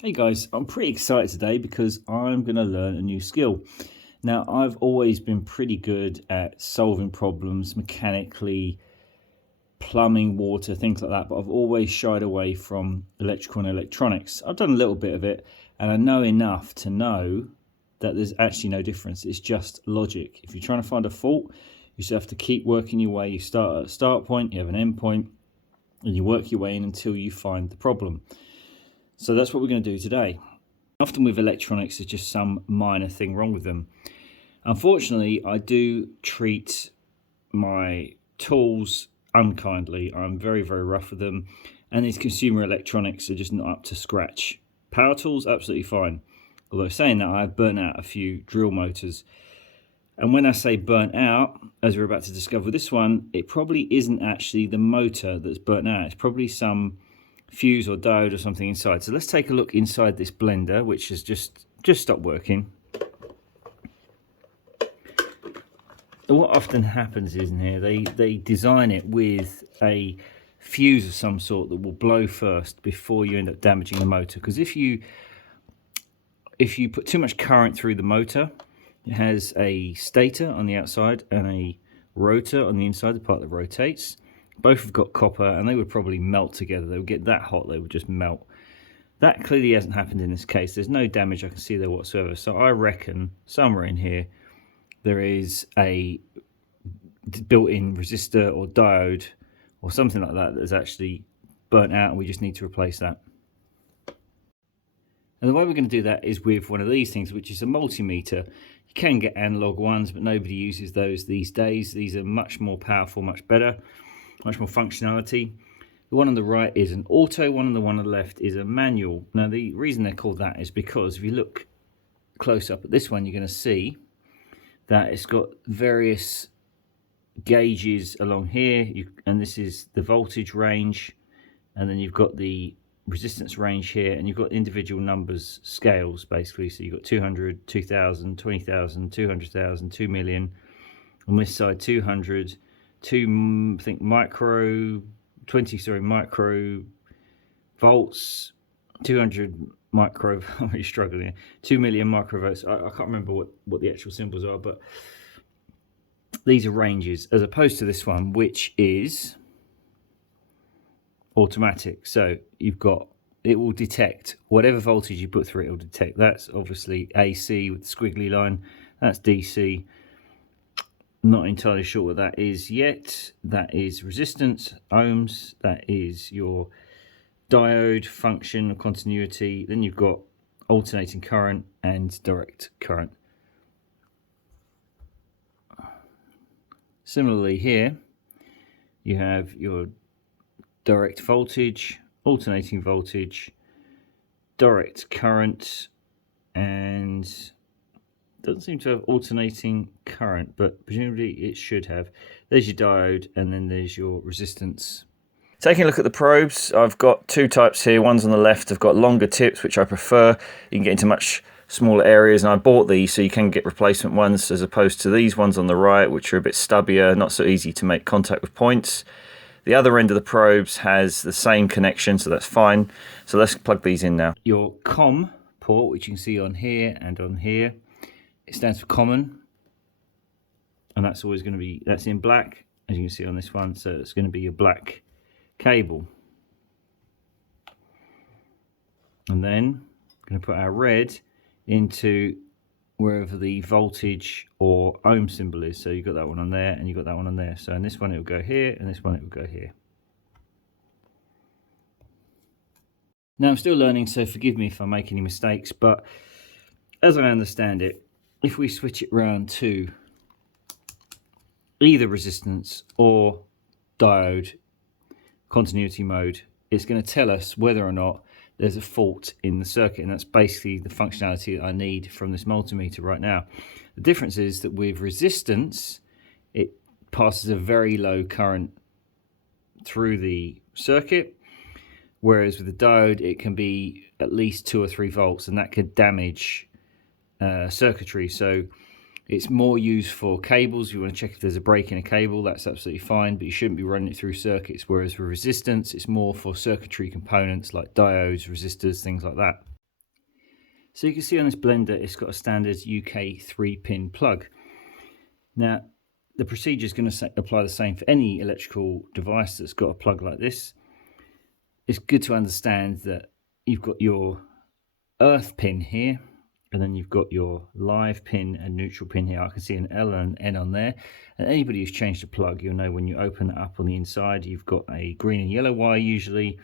Hey guys, I'm pretty excited today because I'm going to learn a new skill. Now, I've always been pretty good at solving problems mechanically, plumbing, water, things like that, but I've always shied away from electrical and electronics. I've done a little bit of it, and I know enough to know that there's actually no difference. It's just logic. If you're trying to find a fault, you just have to keep working your way. You start at a start point, you have an end point, and you work your way in until you find the problem. So that's what we're going to do today. Often with electronics, there's just some minor thing wrong with them. Unfortunately, I do treat my tools unkindly. I'm very, very rough with them. And these consumer electronics are just not up to scratch. Power tools, absolutely fine. Although saying that, I've burnt out a few drill motors. And when I say burnt out, as we're about to discover with this one, it probably isn't actually the motor that's burnt out. It's probably some fuse or diode or something inside. So let's take a look inside this blender, which has just stopped working. And what often happens is in here, they design it with a fuse of some sort that will blow first before you end up damaging the motor. Because if you put too much current through the motor, it has a stator on the outside and a rotor on the inside, the part that rotates. Both have got copper, and they would probably melt together. They would get that hot, they would just melt. That clearly hasn't happened in this case. There's no damage I can see there whatsoever. So I reckon somewhere in here there is a built-in resistor or diode or something like that that's actually burnt out, and we just need to replace that. And the way we're going to do that is with one of these things, which is a multimeter. You can get analog ones, but nobody uses those these days. These are much more powerful, much better, much more functionality. The one on the right is an auto one, and the one on the left is a manual. Now, the reason they're called that is because if you look close up at this one, you're going to see that it's got various gauges along here, and this is the voltage range, and then you've got the resistance range here, and you've got individual numbers, scales basically. So you've got 200, 2000, 20,000, 200,000, 2 million. On this side, 200, I think micro volts, 200 micro, I'm really struggling here, 2 million microvolts. I can't remember what the actual symbols are, but these are ranges, as opposed to this one, which is automatic. So it will detect whatever voltage you put through, it will detect. That's obviously AC with the squiggly line, that's DC. Not entirely sure what that is yet. That is resistance, ohms, that is your diode, function, continuity. Then you've got alternating current and direct current. Similarly here, you have your direct voltage, alternating voltage, direct current, and doesn't seem to have alternating current, but presumably it should have. There's your diode, and then there's your resistance. Taking a look at the probes, I've got two types here. One's on the left, I've got longer tips, which I prefer. You can get into much smaller areas, and I bought these so you can get replacement ones, as opposed to these ones on the right, which are a bit stubbier, not so easy to make contact with points. The other end of the probes has the same connection, so that's fine. So let's plug these in now. Your COM port, which you can see on here and on here, it stands for common, and that's always going to be, that's in black, as you can see on this one, so it's going to be a black cable. And then I'm going to put our red into wherever the voltage or ohm symbol is. So you've got that one on there, and you've got that one on there. So in this one it will go here, and this one it will go here. Now, I'm still learning, so forgive me if I make any mistakes, but as I understand it, if we switch it round to either resistance or diode continuity mode, it's going to tell us whether or not there's a fault in the circuit, and that's basically the functionality that I need from this multimeter right now. The difference is that with resistance, it passes a very low current through the circuit, whereas with the diode it can be at least 2 or 3 volts, and that could damage circuitry. So it's more used for cables. You want to check if there's a break in a cable, that's absolutely fine, but you shouldn't be running it through circuits. Whereas with resistance, it's more for circuitry components like diodes, resistors, things like that. So you can see on this blender, it's got a standard UK 3-pin plug. Now, the procedure is going to apply the same for any electrical device that's got a plug like this. It's good to understand that you've got your earth pin here, and then you've got your live pin and neutral pin here. I can see an L and an N on there. And anybody who's changed a plug, you'll know when you open it up on the inside, you've got a green and yellow wire usually,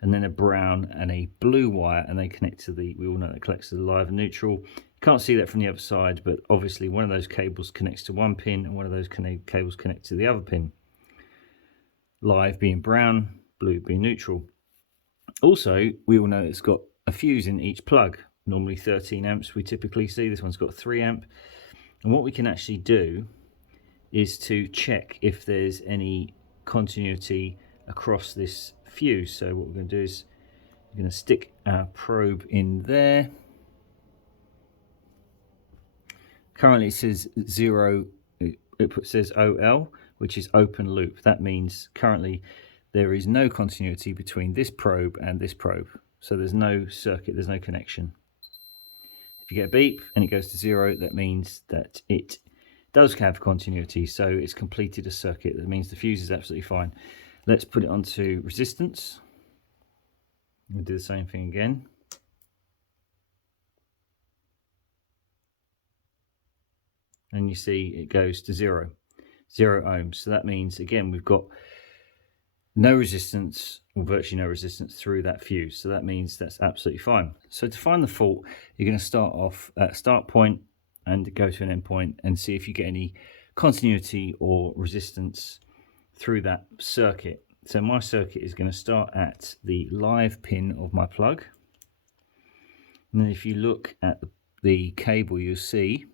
and then a brown and a blue wire, and they connect to the, we all know that connects to the live and neutral. Can't see that from the other side, but obviously one of those cables connects to one pin and one of those cables connects to the other pin. Live being brown, blue being neutral. Also, we all know it's got a fuse in each plug, normally 13 amps we typically see. This one's got 3 amp. And what we can actually do is to check if there's any continuity across this fuse. So what we're going to do is we're going to stick our probe in there. Currently it says 0, it says OL, which is open loop. That means currently there is no continuity between this probe and this probe. So there's no circuit, there's no connection. If you get a beep and it goes to 0, that means that it does have continuity. So it's completed a circuit. That means the fuse is absolutely fine. Let's put it onto resistance. We'll do the same thing again. And you see it goes to 0 ohms. So that means, again, we've got no resistance, or virtually no resistance through that fuse. So that means that's absolutely fine. So to find the fault, you're going to start off at a start point and go to an end point and see if you get any continuity or resistance through that circuit. So my circuit is going to start at the live pin of my plug. And then if you look at the cable, you'll see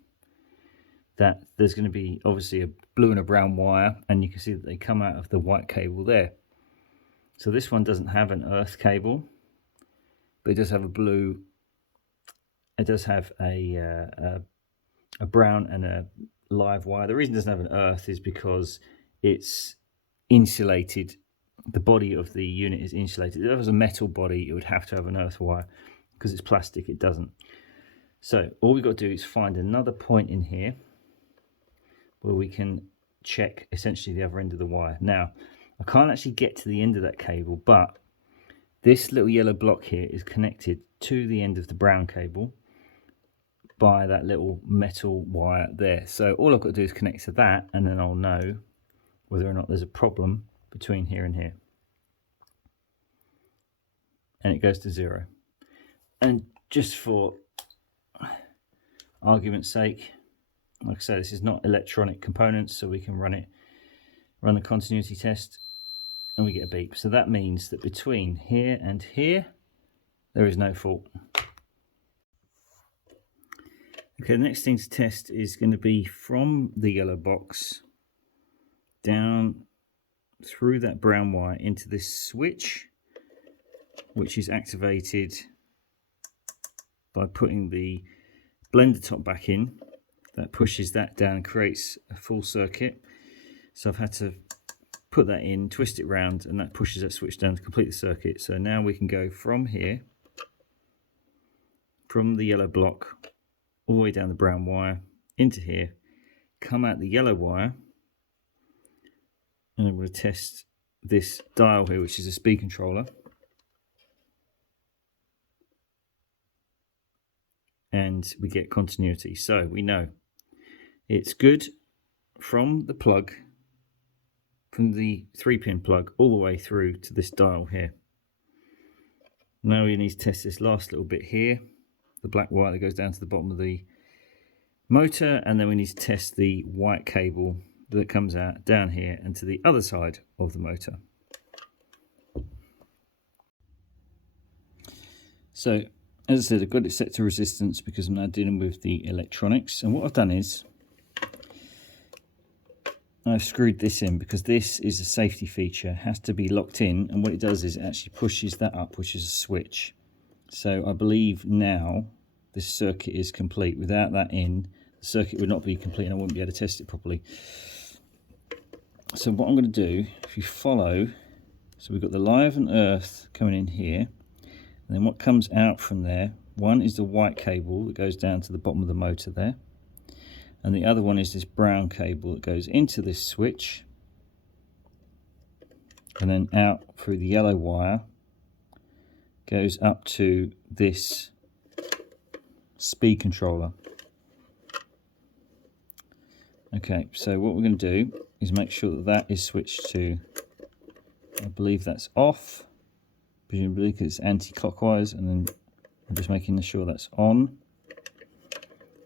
that there's going to be obviously a blue and a brown wire, and you can see that they come out of the white cable there. So this one doesn't have an earth cable, but it does have a blue, it does have a brown and a live wire. The reason it doesn't have an earth is because it's insulated. The body of the unit is insulated. If it was a metal body, it would have to have an earth wire. Because it's plastic, it doesn't. So all we've got to do is find another point in here where we can check essentially the other end of the wire. Now, I can't actually get to the end of that cable, but this little yellow block here is connected to the end of the brown cable by that little metal wire there. So all I've got to do is connect to that, and then I'll know whether or not there's a problem between here and here. And it goes to 0. And just for argument's sake, like I say, this is not electronic components, so we can run the continuity test, and we get a beep. So that means that between here and here, there is no fault. Okay, the next thing to test is going to be from the yellow box down through that brown wire into this switch, which is activated by putting the blender top back in. That pushes that down and creates a full circuit. So I've had to put that in, twist it round, and that pushes that switch down to complete the circuit. So now we can go from here, from the yellow block, all the way down the brown wire, into here, come out the yellow wire, and I'm going to test this dial here, which is a speed controller. And we get continuity. So we know it's good from the plug, from the 3-pin plug, all the way through to this dial here. Now we need to test this last little bit here, the black wire that goes down to the bottom of the motor, and then we need to test the white cable that comes out down here and to the other side of the motor. So as I said, I've got it set to resistance because I'm now dealing with the electronics, and what I've done is I've screwed this in because this is a safety feature, it has to be locked in, and what it does is it actually pushes that up, which is a switch. So I believe now this circuit is complete. Without that in, the circuit would not be complete and I wouldn't be able to test it properly. So what I'm going to do, if you follow, so we've got the live and earth coming in here, and then what comes out from there One is the white cable that goes down to the bottom of the motor there, and the other one is this brown cable that goes into this switch and then out through the yellow wire, goes up to this speed controller. Okay, so what we're going to do is make sure that that is switched to, I believe that's off, presumably because it's anti-clockwise, and then I'm just making sure that's on.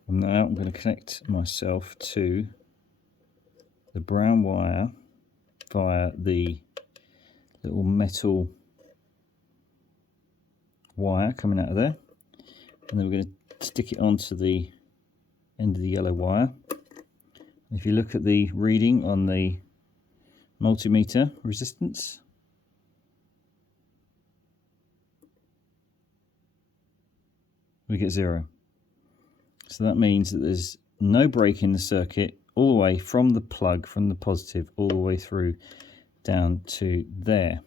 And now I'm going to connect myself to the brown wire via the little metal wire coming out of there, and then we're going to stick it onto the end of the yellow wire. If you look at the reading on the multimeter resistance, we get 0. So that means that there's no break in the circuit all the way from the plug, from the positive, all the way through down to there.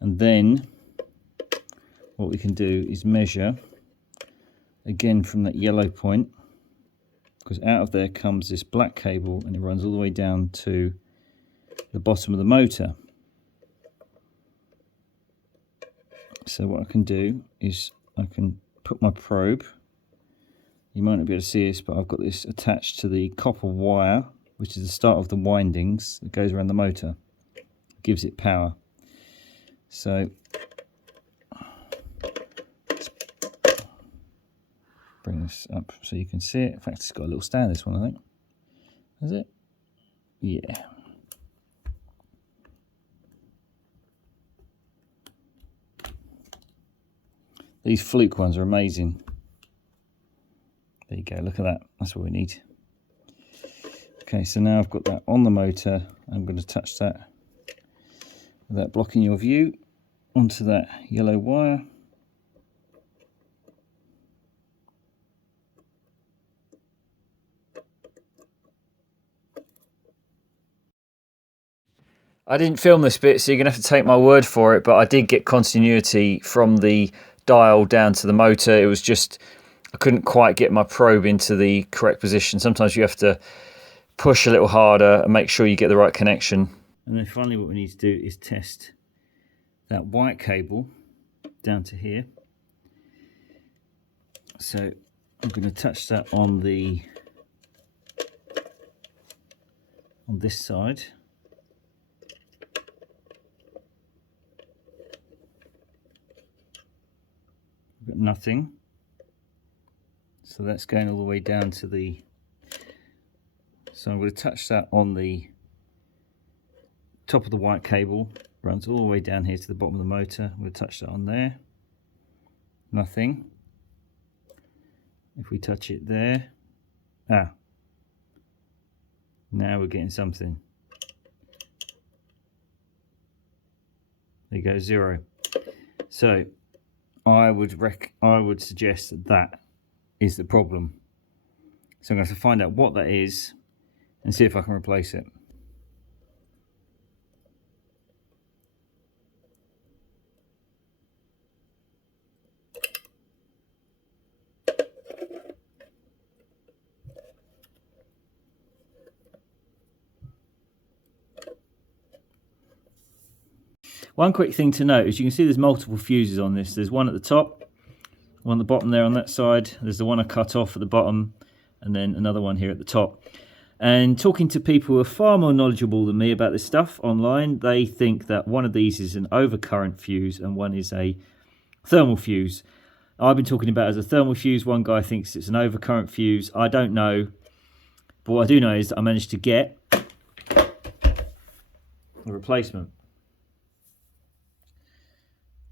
And then what we can do is measure again from that yellow point, because out of there comes this black cable and it runs all the way down to the bottom of the motor. So what I can do is I can put my probe, you might not be able to see this, but I've got this attached to the copper wire, which is the start of the windings that goes around the motor, gives it power. So bring this up so you can see it. In fact, it's got a little stand, this one, I think. Is it? Yeah. These fluke ones are amazing. There you go, look at that. That's what we need. Okay, so now I've got that on the motor. I'm going to touch that without blocking your view onto that yellow wire. I didn't film this bit, so you're going to have to take my word for it, but I did get continuity from the dial down to the motor. It was just, I couldn't quite get my probe into the correct position. Sometimes you have to push a little harder and make sure you get the right connection. And then finally what we need to do is test that white cable down to here. So I'm going to touch that on this side. Got nothing, so that's going all the way down to the, so I'm going to touch that on the top of the white cable, runs all the way down here to the bottom of the motor. I'm going to touch that on there, nothing. If we touch it there, now we're getting something. There you go, 0. So I would suggest that that is the problem. So I'm going to have to find out what that is and see if I can replace it. One quick thing to note is you can see there's multiple fuses on this. There's one at the top, one at the bottom there on that side. There's the one I cut off at the bottom, and then another one here at the top. And talking to people who are far more knowledgeable than me about this stuff online, they think that one of these is an overcurrent fuse and one is a thermal fuse. I've been talking about it as a thermal fuse. One guy thinks it's an overcurrent fuse. I don't know. But what I do know is that I managed to get a replacement.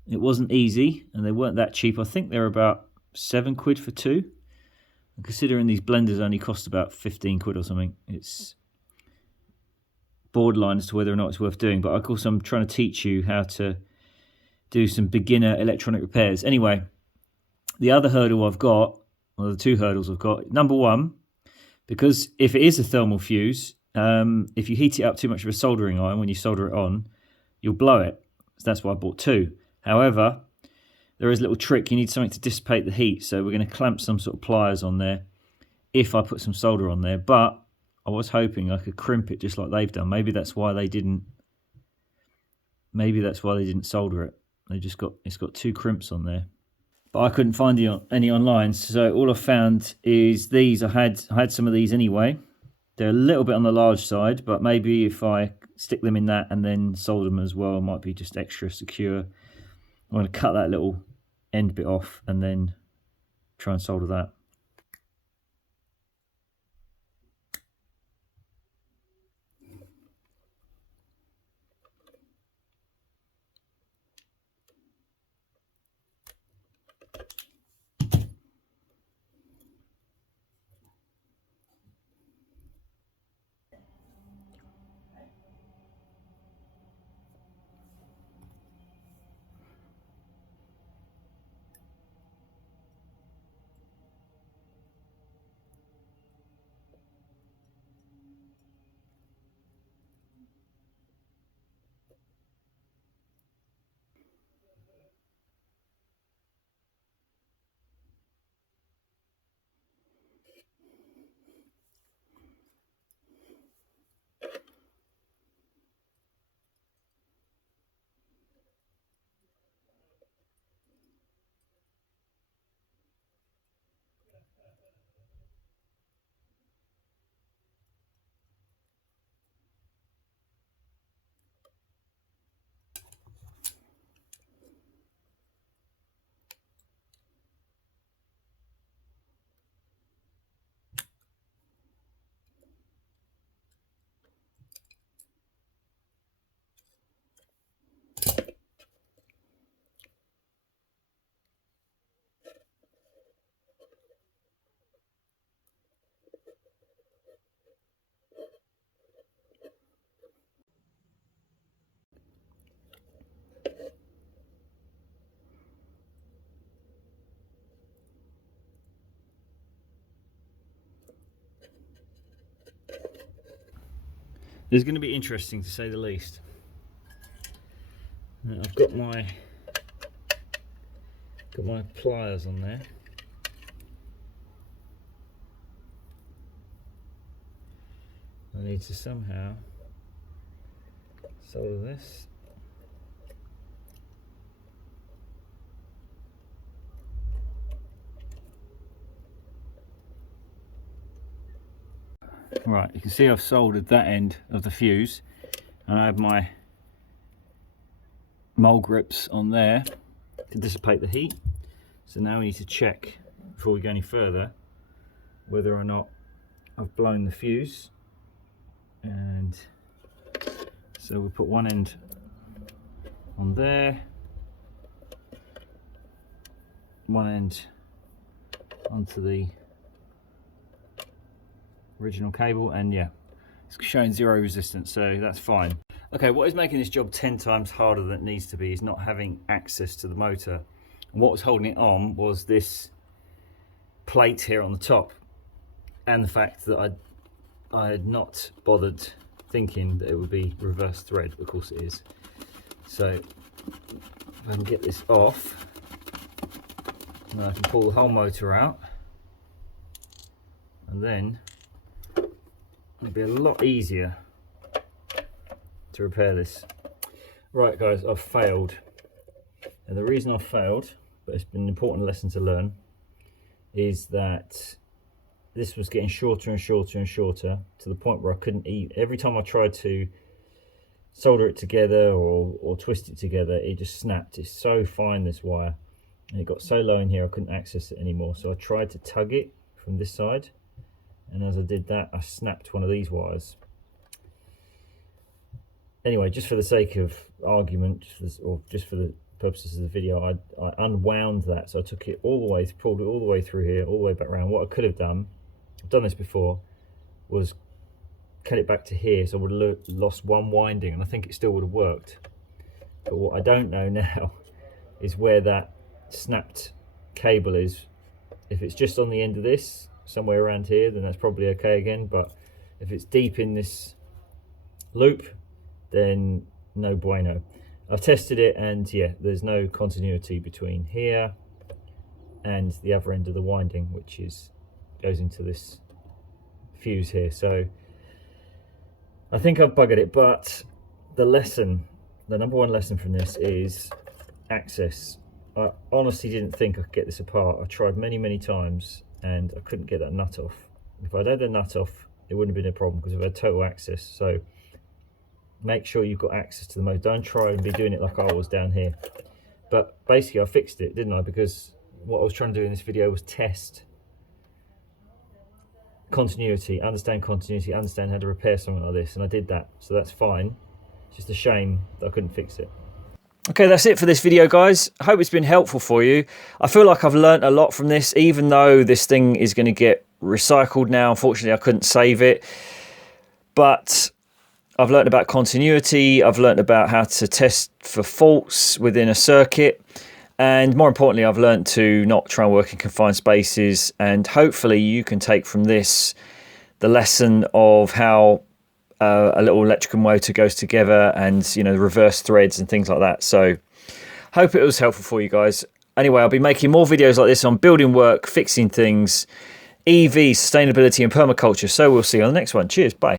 It wasn't easy, and they weren't that cheap. I think they're about £7 for 2. And considering these blenders only cost about 15 quid or something, it's borderline as to whether or not it's worth doing. But of course, I'm trying to teach you how to do some beginner electronic repairs. Anyway, the other hurdle I've got, or the two hurdles I've got, number one, because if it is a thermal fuse, if you heat it up too much of a soldering iron when you solder it on, you'll blow it. So that's why I bought 2. However, there is a little trick. You need something to dissipate the heat, so we're going to clamp some sort of pliers on there if I put some solder on there, but I was hoping I could crimp it just like they've done. Maybe that's why they didn't solder it. It's got 2 crimps on there, but I couldn't find any online, so all I found is these. I had some of these anyway. They're a little bit on the large side, but maybe if I stick them in that and then solder them as well, it might be just extra secure. I'm going to cut that little end bit off and then try and solder that. It's going to be interesting, to say the least. Now, I've got my pliers on there. I need to somehow solder this. Right, you can see I've soldered that end of the fuse, and I have my mole grips on there to dissipate the heat. So now we need to check, before we go any further, whether or not I've blown the fuse. And so we put one end on there, one end onto the original cable, and yeah, it's showing 0 resistance, so that's fine. Okay, what is making this job 10 times harder than it needs to be is not having access to the motor. And what was holding it on was this plate here on the top, and the fact that I had not bothered thinking that it would be reverse thread. Of course it is. So if I can get this off, then I can pull the whole motor out, and then it'll be a lot easier to repair this. Right guys, I've failed. And the reason I've failed, but it's been an important lesson to learn, is that this was getting shorter and shorter and shorter, to the point where I couldn't eat. Every time I tried to solder it together or twist it together, it just snapped. It's so fine, this wire, and it got so low in here I couldn't access it anymore. So I tried to tug it from this side, and as I did that, I snapped one of these wires. Anyway, just for the sake of argument, or just for the purposes of the video, I unwound that. So I took it all the way, pulled it all the way through here, all the way back around. What I could have done, I've done this before, was cut it back to here, so I would have lost one winding, and I think it still would have worked. But what I don't know now is where that snapped cable is. If it's just on the end of this, somewhere around here, then that's probably okay again. But if it's deep in this loop, then no bueno. I've tested it, and yeah, there's no continuity between here and the other end of the winding, which goes into this fuse here. So I think I've buggered it, but the number one lesson from this is access. I honestly didn't think I could get this apart. I tried many times and I couldn't get that nut off. If I'd had the nut off, it wouldn't have been a problem because I've had total access. So make sure you've got access to the motor. Don't try and be doing it like I was down here. But basically I fixed it, didn't I? Because what I was trying to do in this video was test continuity, understand how to repair something like this, and I did that. So that's fine. It's just a shame that I couldn't fix it. Okay, that's it for this video, guys. I hope it's been helpful for you. I feel like I've learned a lot from this, even though this thing is going to get recycled now. Unfortunately, I couldn't save it. But I've learned about continuity. I've learned about how to test for faults within a circuit. And more importantly, I've learned to not try and work in confined spaces. And hopefully you can take from this the lesson of how a little electrical motor goes together, and the reverse threads and things like that. So hope it was helpful for you guys. Anyway, I'll be making more videos like this on building work, fixing things, EV, sustainability and permaculture. So we'll see you on the next one. Cheers. Bye.